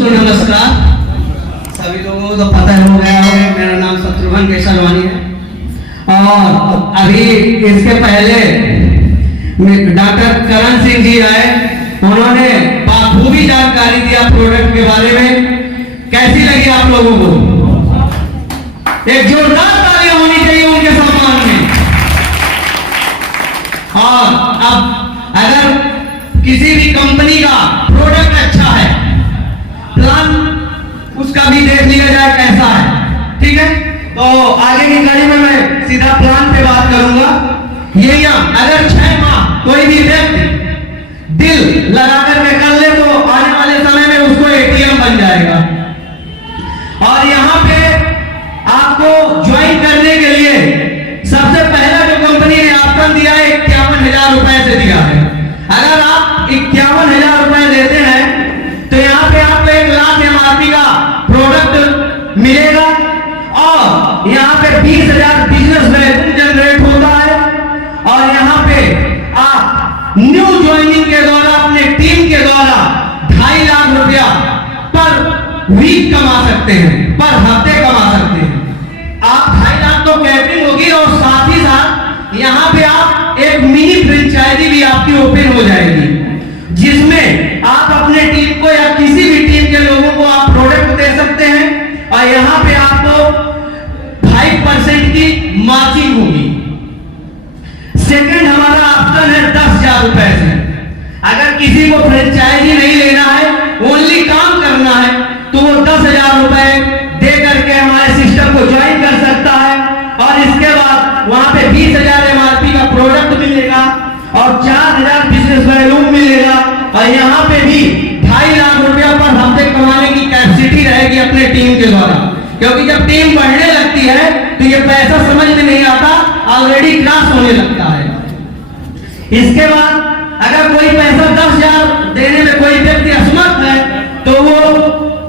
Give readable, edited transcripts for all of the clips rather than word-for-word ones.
तो नमस्कार सभी लोगों को तो पता हो गया होगा, मेरा नाम शत्रुघ्न केसरवानी है। और अभी इसके पहले डॉक्टर करण सिंह जी आए, उन्होंने बखूबी जानकारी दिया प्रोडक्ट के बारे में। कैसी लगी आप लोगों को? एक जोरदार तालियां होनी चाहिए उनके सम्मान में। और अब अगर किसी भी कंपनी का प्रोडक्ट अच्छा है, प्लान उसका भी देख लिया जाए कैसा है, ठीक है? तो आगे की कड़ी में मैं सीधा प्लान पे बात करूंगा। ये अगर 6 माह कोई भी व्यक्ति दिल लगा करके कर ले तो आने वाले समय में उसको एटीएम बन जाएगा। और यहाँ पे आपको ज्वाइन करने के लिए सबसे पहला जो कंपनी ने ऑप्शन दिया है 51,000 रुपए से दिया है। अगर आप 51,000 रुपए देते हैं तो यहाँ पे आपको 1 लाख एमआरपी का प्रोडक्ट मिलेगा और यहाँ पे 20,000 बिजनेस वैल्यू जनरेट होता है। और यहाँ पे आप न्यू ज्वाइनिंग के द्वारा अपने टीम के द्वारा 2.5 लाख रुपया पर वीक कमा सकते हैं, पर हफ्ते कमा सकते हैं। आप 2.5 लाख तो कैपिंग होगी और साथ ही साथ यहाँ पे आप एक मिनी फ्रेंचाइजी भी आपकी ओपन हो जाएगी, जिसमें आप अपने टीम को या किसी भी टीम के लोगों को आप प्रोडक्ट दे सकते हैं। और यहाँ पे आपको 5% की मार्जिन होगी। सेकंड हमारा ऑप्शन है 10,000 रुपए से। अगर किसी को फ्रेंचाइजी नहीं लेना है, ओनली काम करना है, तो वो 10,000 रुपए दे करके हमारे सिस्टम को ज्वाइन कर सकता है। और इसके बाद वहां पे 20,000 एमआरपी का प्रोडक्ट मिलेगा और 4,000 बिजनेस वैल्यू मिलेगा। और यहाँ पे भी 2.5 लाख रुपया पर हफ्ते कमाने की कैपेसिटी रहेगी अपने टीम के द्वारा, क्योंकि जब टीम बढ़ने लगती है तो ये पैसा समझ में नहीं आता, ऑलरेडी क्रॉस होने लगता है। इसके बाद अगर कोई पैसा 10,000 देने में कोई व्यक्ति असमर्थ है तो वो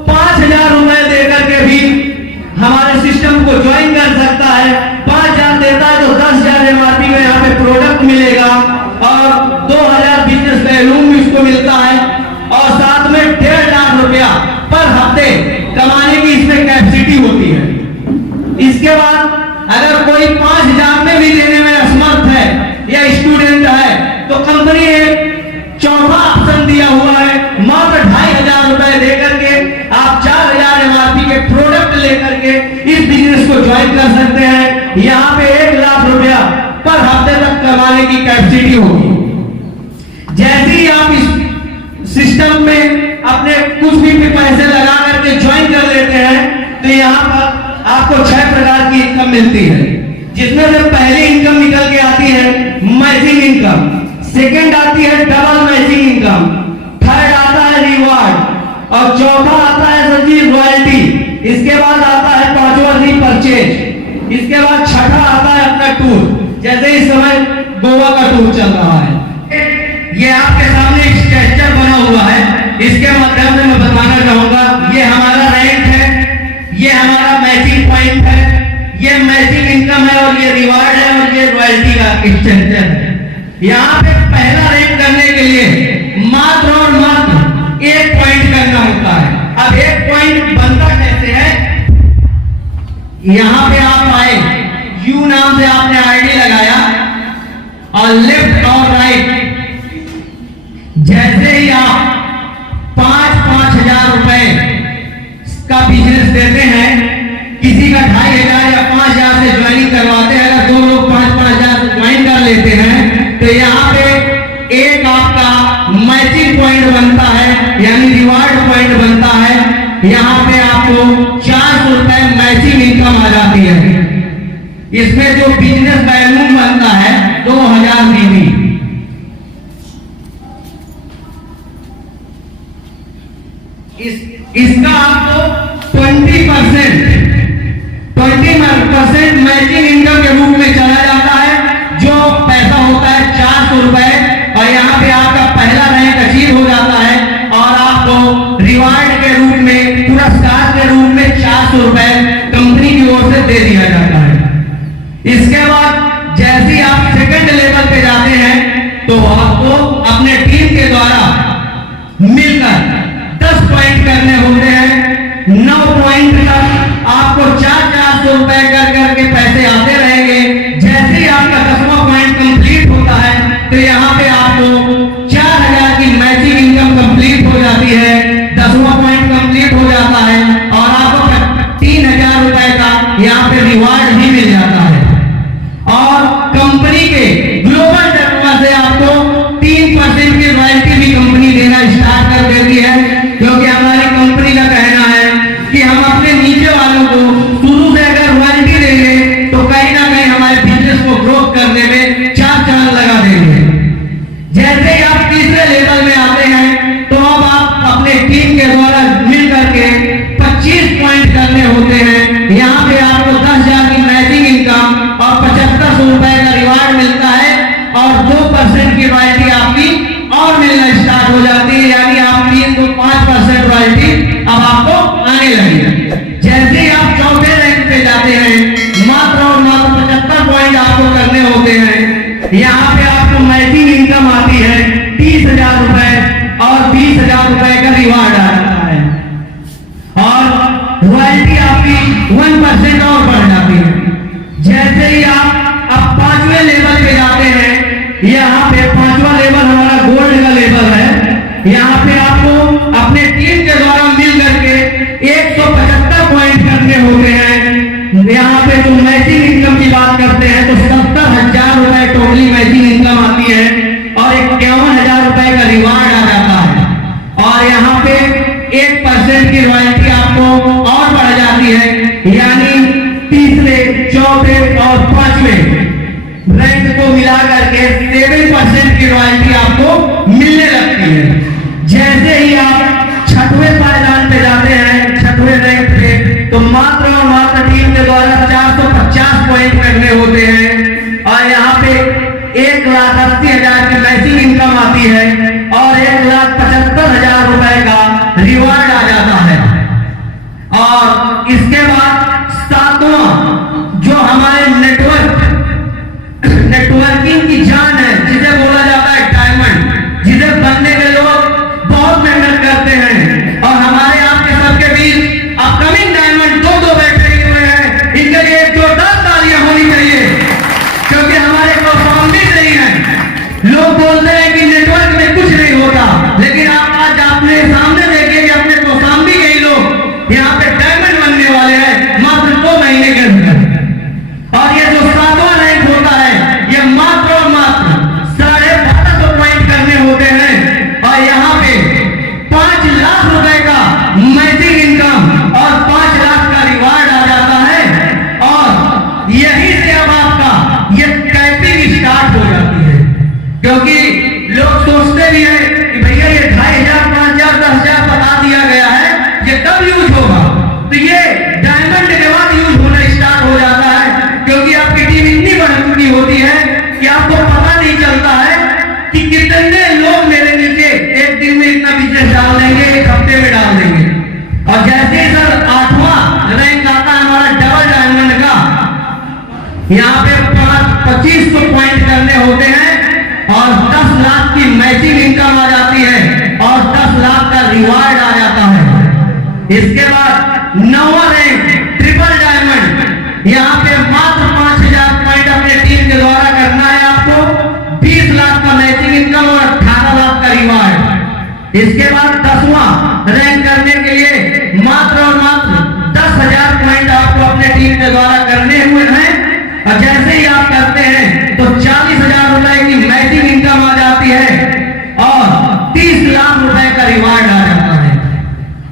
5,000 रुपए दे करके भी हमारे सिस्टम को ज्वाइन कर सकता है। 5,000 देता है तो 10,000 एमआरपी में यहाँ पे प्रोडक्ट मिलेगा और 2,000 बिजनेस वैल्यू इसको मिलता है और साथ में 1.5 लाख रुपया पर हफ्ते कमाने की इसमें कैपेसिटी होती है। इसके बाद अगर कोई 5,000 में भी देने में असमर्थ है या स्टूडेंट है तो कंपनी ने चौथा ऑप्शन दिया हुआ है, मात्र 2,500 रुपए देकर के आप 4,000 एमआरपी के प्रोडक्ट लेकर के इस बिजनेस को ज्वाइन कर सकते हैं। यहाँ पे 1 लाख रुपया पर हफ्ते तक कमाने की कैपेसिटी होगी। जैसे ही आप इस सिस्टम में अपने कुछ भी पैसे लगा करके ज्वाइन कर लेते हैं तो यहाँ पर आपको 6 प्रकार की इनकम मिलती है, जिसमें से पहली इनकम निकल के आती है मैचिंग इनकम, सेकंड आती है डबल मैचिंग इनकम, थर्ड आता है रिवार्ड और चौथा आता है संजीव रॉयल्टी। इसके बाद आता है 5वां रीपरचेज। इसके बाद छठा आता है अपना टूर, जैसे इस समय गोवा का टूर चल रहा है। ये आपके सामने एक स्ट्रक्चर बना हुआ है, इसके माध्यम से मैं बताना चाहूंगा ये हमारा रैंक है, ये हमारा मैचिंग पॉइंट है, ये मैचिंग इनकम है और ये रिवार्ड है और ये रॉयल्टी का स्ट्रक्चर है। यहाँ पे पहला रैंक करने के लिए मात्र और मात्र 1 पॉइंट करना होता है। अब 1 पॉइंट बनता कैसे है? यहाँ पे आप आए, यू नाम से आपने आईडी लगाया और लेफ्ट और राइट जैसे ही आप 5,000 रुपए का बिजनेस देते हैं, किसी का 2,500 या 5,000 से ज्वाइनिंग करवाते हैं, अगर 2 लोग 5,000 से ज्वाइन कर लेते हैं तो यहाँ पे एक आपका मैचिंग पॉइंट बनता है, यानी रिवार्ड पॉइंट बनता है। यहाँ पे आपको 400 रुपए मैचिंग इनकम आ जाती है। इसमें जो बिजनेस वैल्यू बनता है 2,000 बीवी। इसका आपको 20% मैचिंग इनकम के रूप में चला जाता है, जो पैसा होता है 400 रुपए। और यहाँ पे आपका पहला रैंक अचीव हो जाता है और आपको रिवार्ड के रूप में, पुरस्कार के रूप में 400 रुपए कंपनी की ओर से दे दिया जाता है। इसके बाद जैसे ही आप सेकंड लेवल पे जाते हैं तो आपको अपने टीम के द्वारा मिलकर 10 पॉइंट करने होंगे यहाँ पे आपको मैचिंग इनकम आती है 30,000 रुपए और 20,000 रुपए का रिवार्ड आ जाता है और रॉयल्टी आपकी 1% और बढ़ जाती है। जैसे ही आप अब 5वें लेवल पे जाते हैं, यहाँ पे 5वां लेवल हमारा गोल्ड का लेवल है। यहाँ पे आपको अपने टीम के द्वारा मिल करके 175 पॉइंट करने होते हैं। यहाँ पे जो मैचिंग इनकम की बात करते हैं तो 70,000 रुपए टोटली मैचिंग इनकम आती है और 51,000 रुपए का रिवार्ड आ जाता है और यहाँ पे 1% की रॉयल्टी आपको और बढ़ जाती है, यानी तीसरे, चौथे और 5वें रैंक को मिला करके 7% की रॉयल्टी आपको मिलने लगती है। जैसे ही आप 6वें पायदान पे जाते हैं, 6वें रैंक पे, तो मात्र और मात्र टीम के द्वारा 450 पॉइंट करने होते हैं और यहाँ पे 1,80,000 की मैचिंग इनकम आती है और 1,75,000 रुपए का रिवार्ड आ जाता है। और इसके बाद 7वां जो हमारे नेटवर्किंग की जान है, जिसे बोला जाता है डायमंड, जिसे बनने के लोग बहुत मेहनत करते हैं और हमारे आपके सबके बीच अपकमिंग डायमंड दो बैठे हुए हैं। इनके लिए एक जोरदार तालियां होनी चाहिए क्योंकि हमारे कौशल नहीं है। लोग बोलते हैं कि नेटवर्क में कुछ नहीं होता, लेकिन आप आज अपने सामने देखिए कि अपने कौशाम्बी के लोग यहाँ पे डायमंड बनने वाले हैं मात्र 2 महीने के अंदर। और ये जो 7वां रैंक होता है, ये मात्र और मात्र 1250 पॉइंट करने होते हैं और यहाँ पे 5 लाख रुपए का मैचिंग इनकम और 5 लाख का रिवार्ड आ जाता है और यहीं से अब आपका ये कैपिंग स्टार्ट हो जाती है। क्योंकि लोग सोचते भी हैं कि भैया ये 2,500, 5,000, 10,000 बता दिया गया है, ये कब यूज होगा? तो ये डायमंड के बाद यूज होना स्टार्ट हो जाता है क्योंकि आपकी टीम इतनी बढ़ चुकी होती है कि आपको पता नहीं चलता है कि कितने लोग मेरे नीचे एक दिन में इतना बिजनेस डाल देंगे, एक हफ्ते में डाल देंगे। और जैसे ही सर 8वां रैंक आता है हमारा डबल डायमंड का, यहाँ पे 2500 पॉइंट करने होते हैं और 10 लाख की मैचिंग इनकम आ जाती है और 10 लाख का रिवार्ड आ जाता है। इसके बाद 9वां रैंक ट्रिपल डायमंड, यहाँ पे मात्र 5,000 पॉइंट अपने टीम के द्वारा करना है आपको, 20 लाख का मैचिंग इनकम और 18 लाख का रिवार्ड। इसके बाद 10वां रैंक करने के लिए मात्र और मात्र 10,000 पॉइंट आपको अपने टीम के द्वारा करने हुए हैं और जैसे ही आप करते हैं तो 40,000 रुपए की मैचिंग इनकम आ जाती है और 30 लाख रुपए का रिवार्ड आ जाता है।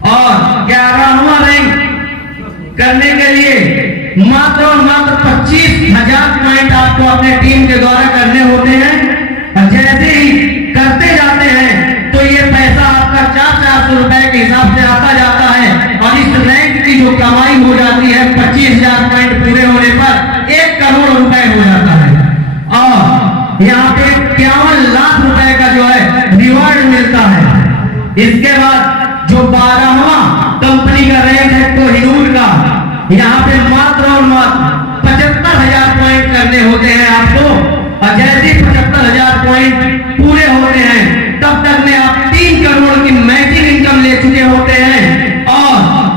और 11वां रैंक करने के लिए मात्र और मात्र 25,000 पॉइंट आपको अपने टीम के द्वारा करने होते हैं और जैसे ही करते जाते हैं तो ये पैसा आपका 400 रुपए के हिसाब से आता जाता है और इस रैंक की जो कमाई हो जाती है 25,000 पॉइंट पूरे होने पर 1 करोड़ रुपए हो जाता है और यहाँ पे 51 लाख रुपए का जो है रिवार्ड मिलता है। इसके बाद जो 12वां कंपनी का रैंक है कोहिनूर का, यहाँ पे मात्र और मात्र 75,000 पॉइंट करने होते हैं आपको और जैसे 75,000 पॉइंट पूरे होते हैं तब तक में आप 3 करोड़ की मैचिंग इनकम ले चुके होते हैं और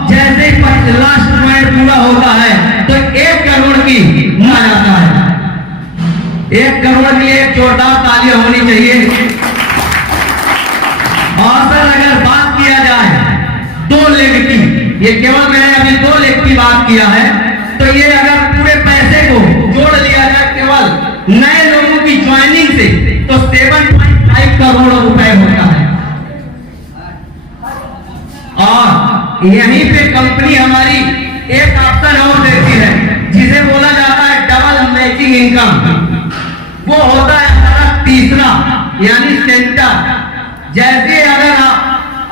जैसे ही लास्ट पॉइंट पूरा होता है तो 1 करोड़ की आ जाता है। 1 करोड़ के लिए जोरदार तालियां होनी चाहिए। और सर अगर बात किया जाए 2 लेग की, ये केवल मैंने अभी 2 लेग की बात किया है, तो ये अगर पूरे पैसे को जोड़ लिया जाए केवल नए लोगों की ज्वाइनिंग से तो 7.5 करोड़ रुपए होता है। और यहीं पे कंपनी हमारी एक ऑप्शन और देती है जिसे बोला जाता है डबल मैचिंग इनकम। वो होता है हमारा तीसरा यानी सेंटर। जैसे अगर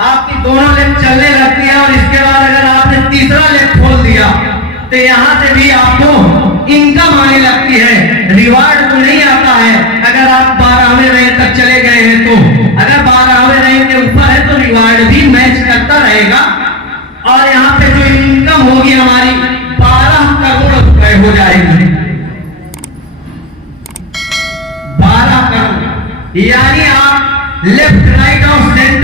आपकी दोनों लेग चलने लगती है और इसके बाद अगर आपने तीसरा लेग खोल दिया तो यहाँ से भी आपको इनकम आने लगती है। रिवार्ड तो नहीं आता है अगर आप 12वें रैंक तक चले गए हैं तो, अगर 12वें रैंक के ऊपर है तो रिवार्ड भी मैच करता रहेगा और यहाँ पे जो इनकम होगी हमारी 12 करोड़ रुपए हो जाएगी। यानी आप लेफ्ट राइट और सेंटर